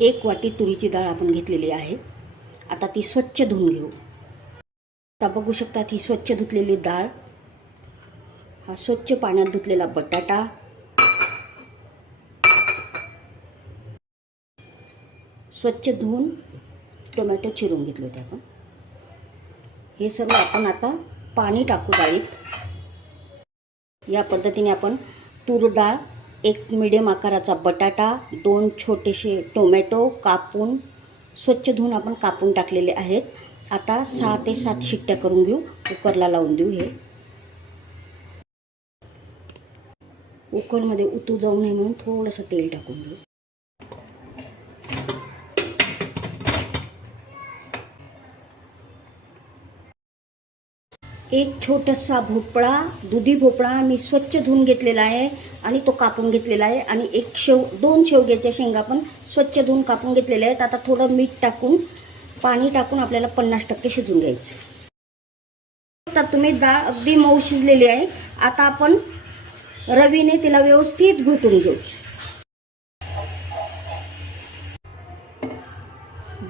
एक वाटी तुरीची डाळ आपण घेतलेली आहे. आता ती स्वच्छ धुवून घेऊ. आता बघू शकता ही स्वच्छ धुतलेली डाळ. हा स्वच्छ पाण्यात धुतलेला बटाटा. स्वच्छ धुवून टोमॅटो चिरून घेतले होते आपण. हे सर्व आपण आता पाणी टाकू डाळीत या पद्धतीने आपण तूर डाळ एक मिडियम आकाराचा बटाटा दोन छोटेसे टोमॅटो कापून स्वच्छ धुवून आपण कापून टाकलेले आहेत. आता सहा ते सात शिट्ट्या करून घेऊ. कुकरला लावून देऊ हे. कुकरमध्ये उतू जाऊ नये म्हणून थोडंसं तेल टाकून घेऊ एक छोटासा भोपळा दुधी भोपळा मी स्वच्छ धुवून घेतलेला आहे आणि तो कापून घेतलेला आहे. आणि एक शेव दोन शेवग्याच्या शेंगा पण स्वच्छ धुवून कापून घेतलेल्या आहेत. आता थोडं मीठ टाकून पाणी टाकून आपल्याला पन्नास टक्के शिजून घ्यायचं. तर तुम्ही डाळ अगदी मऊ शिजलेली आहे. आता आपण रवीने तिला व्यवस्थित घोटून घेऊ.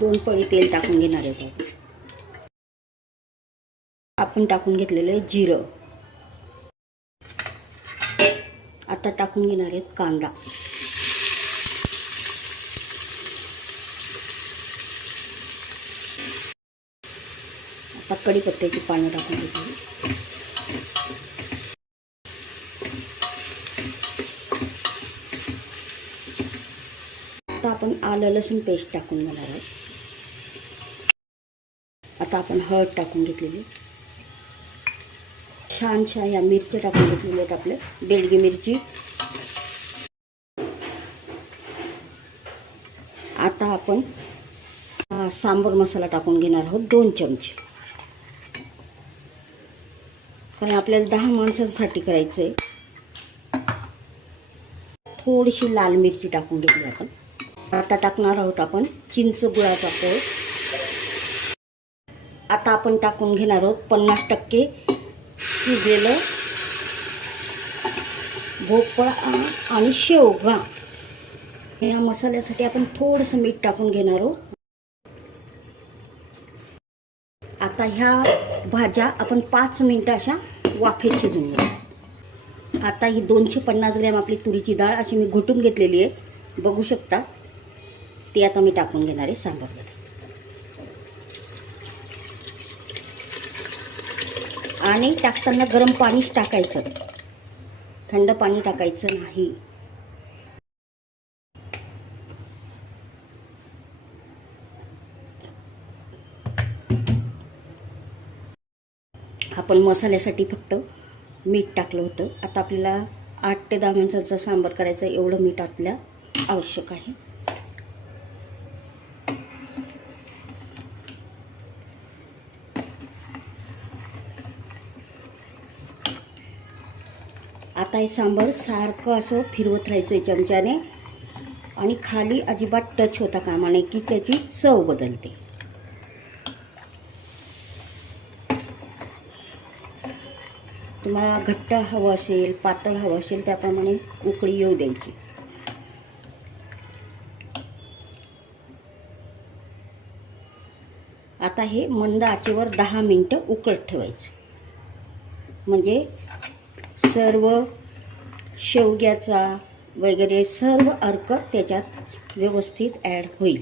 दोन पळी तेल टाकून घेणार आहे आपण टाकून घेतलेलं आहे जिरं. आता टाकून घेणार आहेत कांदा. आता कढीपत्त्याची पानं टाकून घेतली. आता आपण आलं लसूण पेस्ट टाकून घेणार आहोत. आता आपण हळद टाकून घेतलेली. छानशा या मिरच्या टाकून घेतलेल्या आहेत आपल्या बेडगी मिरची. आता आपण सांबर मसाला टाकून घेणार आहोत दोन चमचे. कारण आपल्याला दहा माणसांसाठी करायचं आहे थोडीशी लाल मिरची टाकून घेतली आपण. आता टाकणार आहोत आपण चिंच गुळाचा पोळ. आता आपण टाकून घेणार आहोत पन्नास टक्के शिजलेलं भोपळा आणि शेवगा या मसाल्यासाठी आपण थोडंसं मीठ टाकून घेणार आहोत. आता ह्या भाज्या आपण पाच मिनटं अशा वाफेत शिजून घेऊ. आता ही दोनशे पन्नास ग्रॅम आपली तुरीची डाळ अशी मी घोटून घेतलेली आहे. बघू शकता. ती आता मी टाकून घेणार आहे सांबारमध्ये आणि टाकताना गरम पाणीच टाकायचं. थंड पाणी टाकायचं नाही. आपण मसाल्यासाठी फक्त मीठ टाकलं होतं. आता आपल्याला आठ ते दहा माणसाचा सांबार करायचा एवढं मीठ आपल्या आवश्यक आहे. आता हे सांबार सारखं असं फिरवत राहायचं आहे चमच्याने. आणि खाली अजिबात टच होता कामा नये की त्याची चव बदलते. तुम्हाला घट्ट हवं असेल पातळ हवं असेल त्याप्रमाणे उकळी येऊ द्यायची. आता हे मंद आचेवर दहा मिनटं उकळत ठेवायचं. म्हणजे सर्व शेवग्याचा वगैरे सर्व अर्क त्याच्यात व्यवस्थित ॲड होईल.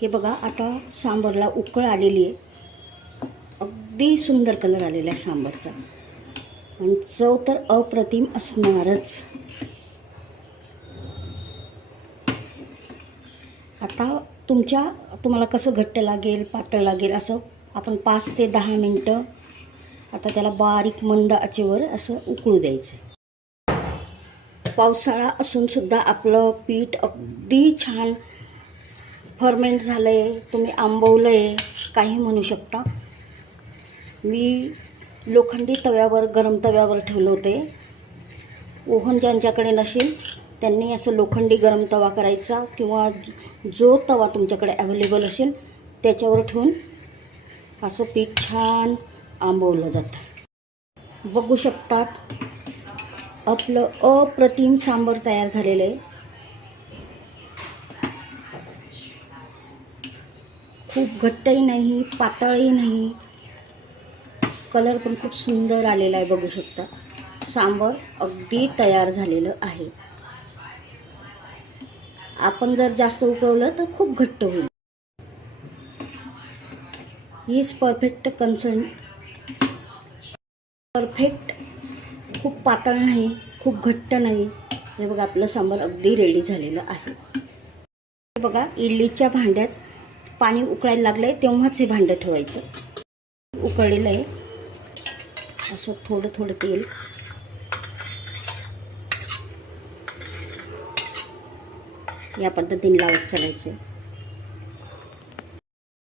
हे बघा आता सांबरला उकळ आलेली आहे. अगदी सुंदर कलर आलेला आहे सांबरचा. आणि चव तर अप्रतिम असणारच. आता तुमच्या तुम्हाला कसं घट्ट लागेल पातळ लागेल असं आपण पाच ते दहा मिनटं आता त्याला बारीक मंद आचेवर असं उकळू द्यायचं. पावसाळा असूनसुद्धा आपलं पीठ अगदी छान फर्मेंट झालं आहे तुम्ही आंबवलं आहे काही म्हणू शकता. मी लोखंडी तव्यावर गरम तव्यावर ठेवलं होते. ओहन ज्यांच्याकडे नसेल त्यांनी असं लोखंडी गरम तवा करायचा किंवा जो तवा तुमच्याकडे अवेलेबल असेल त्याच्यावर ठेवून असं पीठ छान आंबवलं जातं. बघू शकतात आपलं अप्रतिम सांबर तयार झालेलं आहे. खूप घट्टही नाही पातळही नाही. कलर पण खूप सुंदर आलेला आहे बघू शकता. सांबर अगदी तयार झालेलं आहे. आपण जर जास्त उकळवलं तर खूप घट्ट होईल. हीच परफेक्ट कन्सर्न परफेक्ट खूप पातळ नाही खूप घट्ट नाही. हे बघा आपलं सांबार अगदी रेडी झालेलं आहे. हे बघा इडलीच्या भांड्यात पाणी उकळायला लागलंय तेव्हाच हे भांडं ठेवायचं. उकळलेलं आहे. असं थोडं थोडं तेल. या पद्धतीने लावत चालायचं.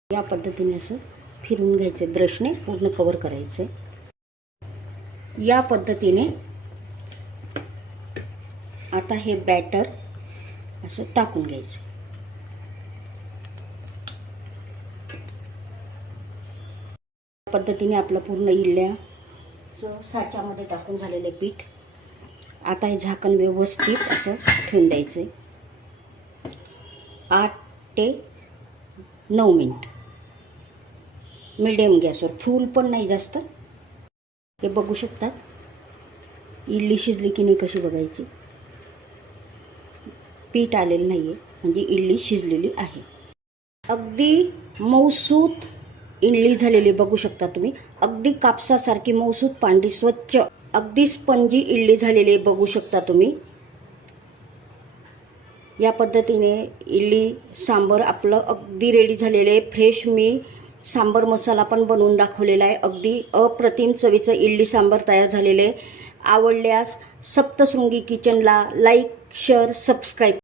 या पद्धतीने असं फिरून घ्यायचं. ब्रशने पूर्ण कवर करायचं. या पद्धतीने आता हे बॅटर असं टाकून घ्यायचं. पद्धतीने आपलं पूर्ण इडल्या साच्यामध्ये टाकून झालेले पीठ आता हे झाकण व्यवस्थित असं ठेवून द्यायचं आठ ते नऊ मिनिट. मिडियम गॅसवर. फूल पण नाही जास्त. हे बघू शकतात. इडली शिजली की नाही कशी बघायची? पीठ आलेलं नाही आहे म्हणजे इडली शिजलेली आहे. अगदी मऊसूत इडली झालेली बघू शकता तुम्ही. अगदी कापसासारखी मऊसूत पांढरी स्वच्छ अगदी स्पंजी इडली झालेली बघू शकता तुम्ही. या पद्धतीने इडली सांबर आपलं अगदी रेडी झालेले फ्रेश मी सांबर मसाला पण बनवून दाखवलेला आहे. अगदी अप्रतिम चवीचं इडली सांबर तयार झालेलं आहे. आवडल्यास सप्तशृंगी किचनला लाईक शेअर सबस्क्राईब